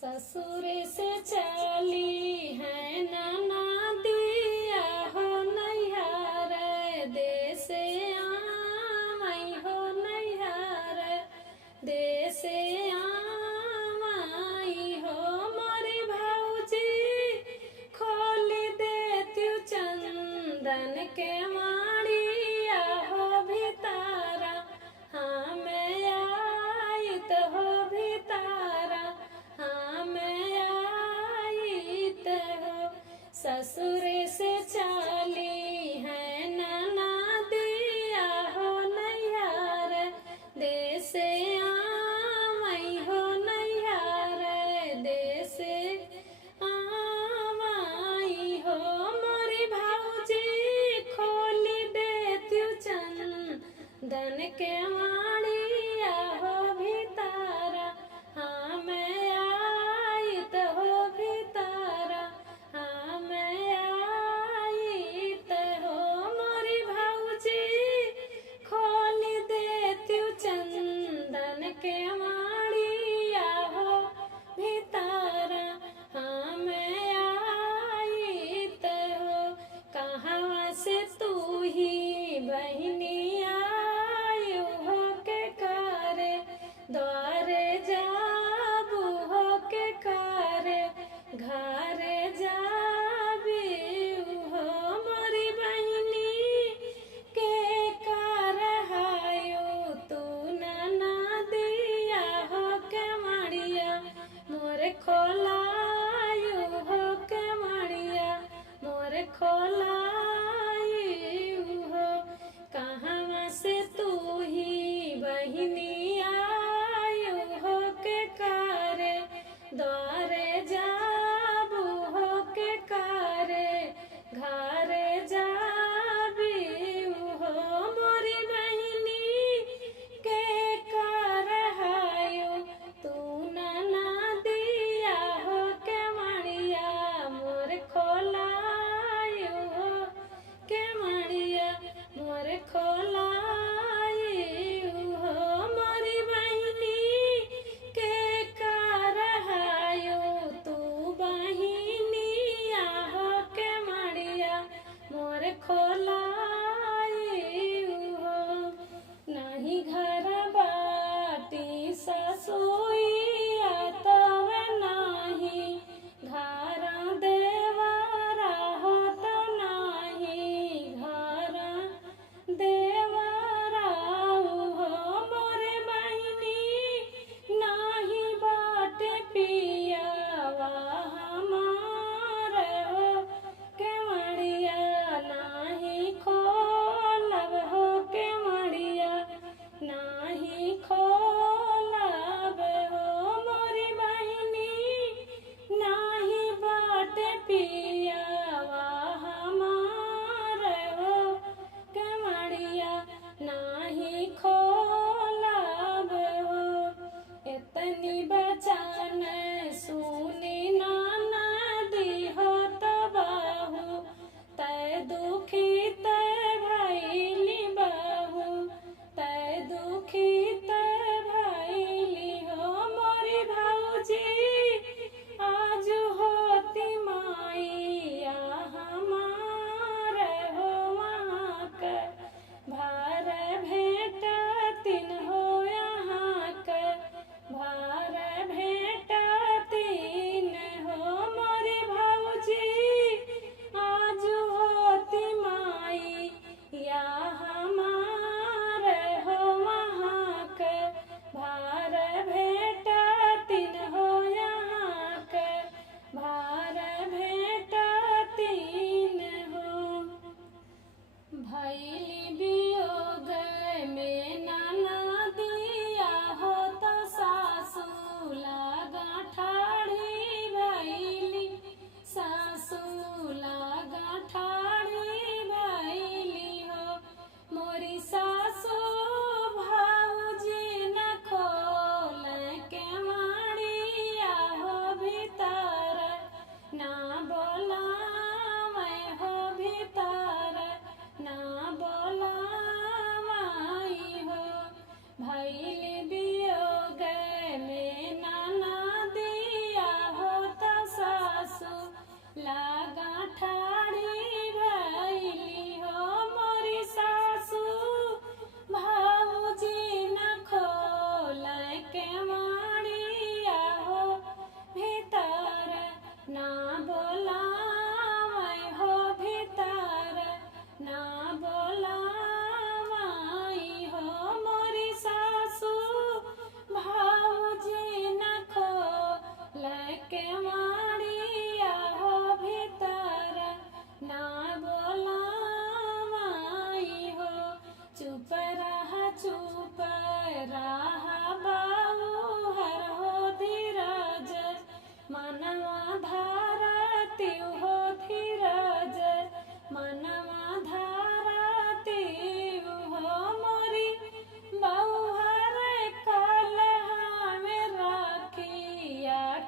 ससुर से चली है ननदिया हो नैहर देसे आमई हो नैहर देसे आमई हो मोरी भौजी खोल देत्यु चंदन के माड़िया हो भितारा हाँ मैं आयत हो भितारा हाँ मैं आयत हो ससुर से चली है ननदिया हो नैहर देसे आमई हो नैहर देसे आमई हो मोरी भौजी खोल देत्यु चंदन के माड़िया हो भितारा हाँ मैं आयत हो भितारा हाँ मैं आयत हो मोरी भौजी खोल देत्यु चंदन के माड़िया हो भितारा हाँ मैं आयत हो कहाँ से तू ही बहनी आयु हो के करे द्वारे जाबू हो के करे घरे जाबी हो मोरी बहनी के कर हायो तू ना दिया हो के मड़िया मोरे खोलायु हो के मड़िया मोरे खोलायु हो कहाँ से तू ही बहनी आयु हो के करे द्वारे जाबू हो के करे घरे जाबी हो मोरी बहनी के कर हायो तू ना दिया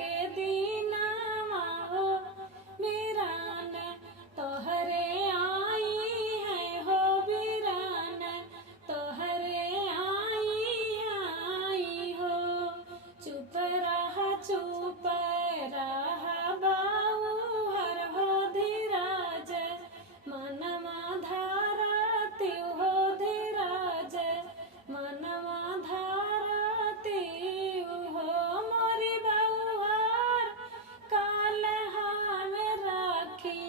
के दीनावा हो वीरान तोहरे आई है हो वीरान तोहरे आई हो चुप रहा बाऊ हर हो धीराज मनवा धारती हो धीराज मनवा धारती हो मोरी बहुहार काल हावे राखी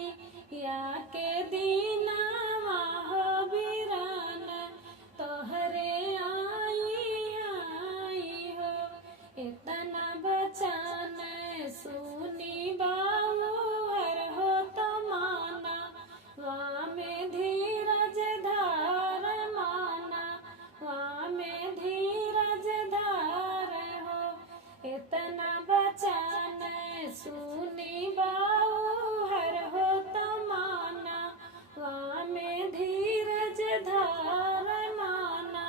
या के दीनावा हो वीरान तोहरे आई हो इतना बचान सुनी बाऊ हर हो तो माना वामे धीरज धार माना वामे धीरज धार हो इतना बचान सुनी बाऊ हर हो तो माना वामे धीरज धार माना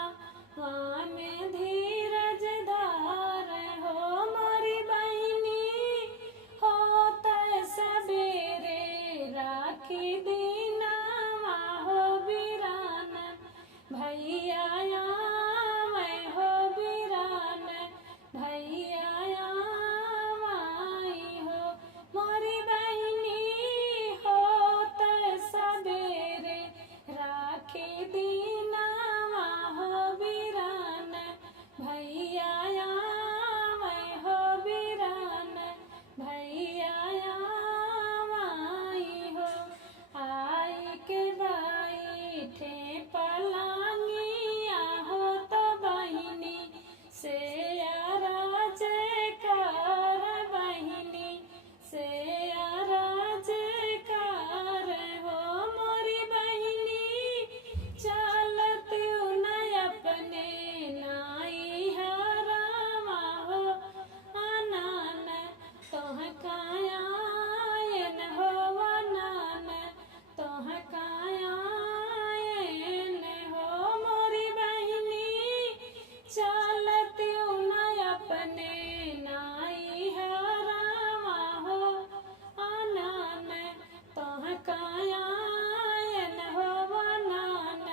वामे धीरज धार हो मोरी बहिनी हो तय सबेरे राखी दीनावा हो वीरान भैया मैं हो वीरान भैया आई हो मोरी बहिनी हो तय सबेरे राखी दीनावा हो वीरान भैया मैं हो वीरान भैया आई हो आई के बैठे पलांगिया हो तो बहिनी से राज कार बहिनी से राज कार हो मोरी बहिनी चलती न अपने नाई हरावा हो अनान तोह कायन हो अनान तोह कायन हो मोरी बहिनी चलती न अपने नाई हरावा हो अनान तोह कायन हो अनान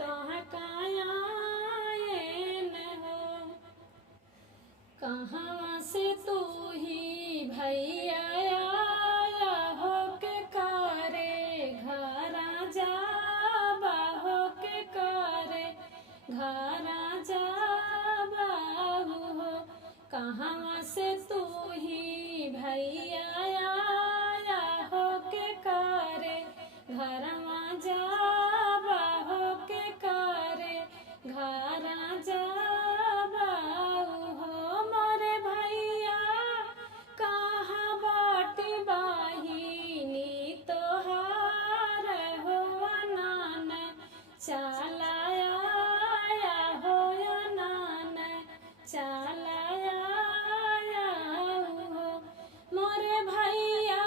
तोह कायन हो कहाँ से तू ही भैया आया हो के कारे घरा जाबा हो के कारे घरा जाबा हो कहाँ से तू ही भैया आया हो के कारे घरवा जाबा हो के कारे घरा जाबा हो मोरे भैया कहाँ बाटी बाहिनी तोहार हो अनान चलाया हो अनान चलाया हो मोरे भैया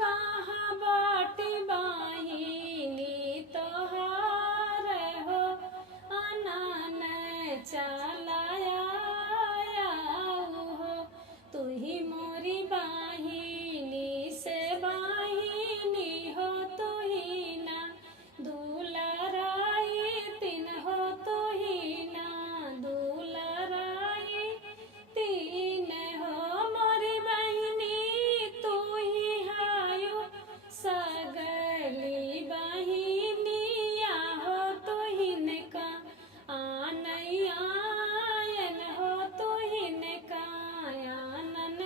कहाँ बाटी बाहिनी तोहार हो अनान चलाया हो तू ही मोरी बाहिनी से बाहिनी हो तू ही ना दुलाराई तीन हो तू ही ना दुलाराई तीन हो मोरी बहिनी तू ही हायो सगली बहिनिया हो तू ही का आनयन हो तू ही का आनन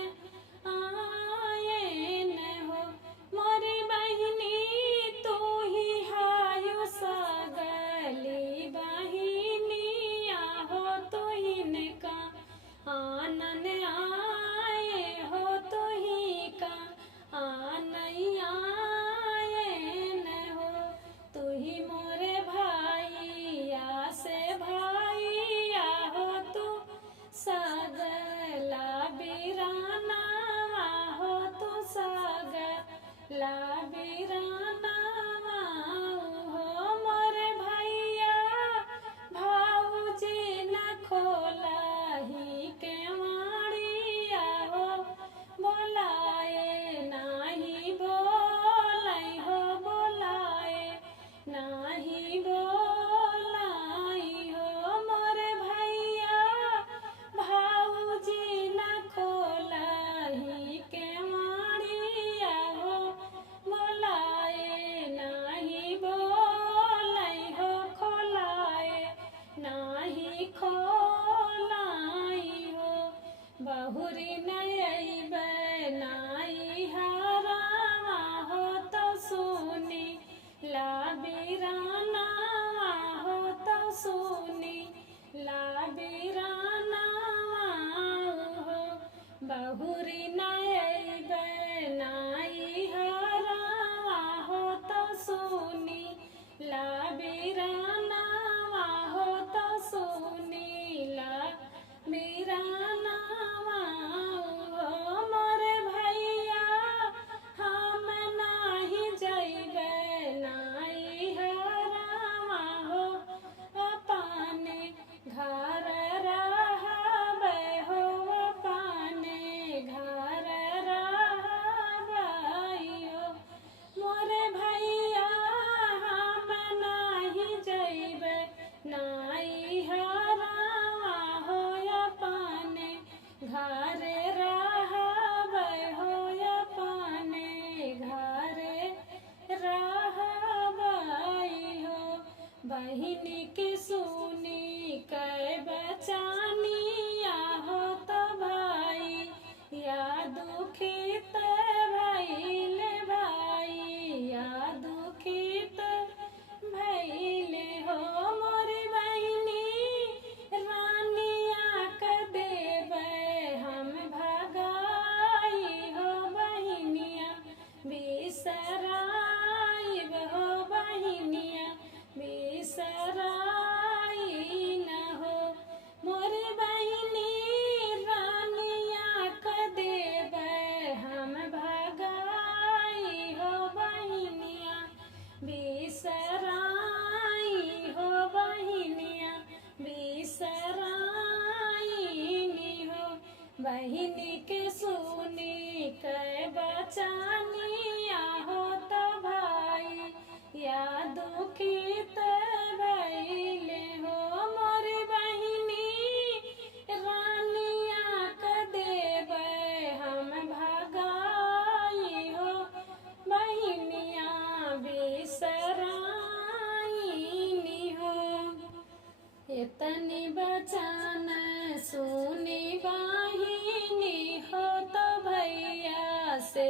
दूरी नई बनाई हरावा हो तो सुनी ला बिरानावा हो तो सुनी ला बिरानावा हो मोरे भैया हम नाही जइबे नाई हरावा हो अपने घर रहबे हो अपने घर रहबे हो मोरे भैया हम नाही जइबे नाई हरावा हो अपने घर रहबे हो अपने घर रहबे हो बहिनी के सुनी कै बचानिया हो तो भाई या दुखित भइल भाई या दुखित भइल हो मोरी बहिनी रानिया के देबै हम भगाई हो बहिनिया बिसराइब हो बहिनिया बिसराई न हो मोरी बहिनी रानिया के देबै हम भगाई हो बहिनिया बिसराई हो बहिनिया बिसराई हो बहिनी के सुनी कै बचानिया हो तो भाई या दुखित भइल हो मोरी बहिनी रानिया के देबै हम भगाई हो बहिनिया बिसराई हो इतनी बचन सुनी बहिनी हो तो भैया से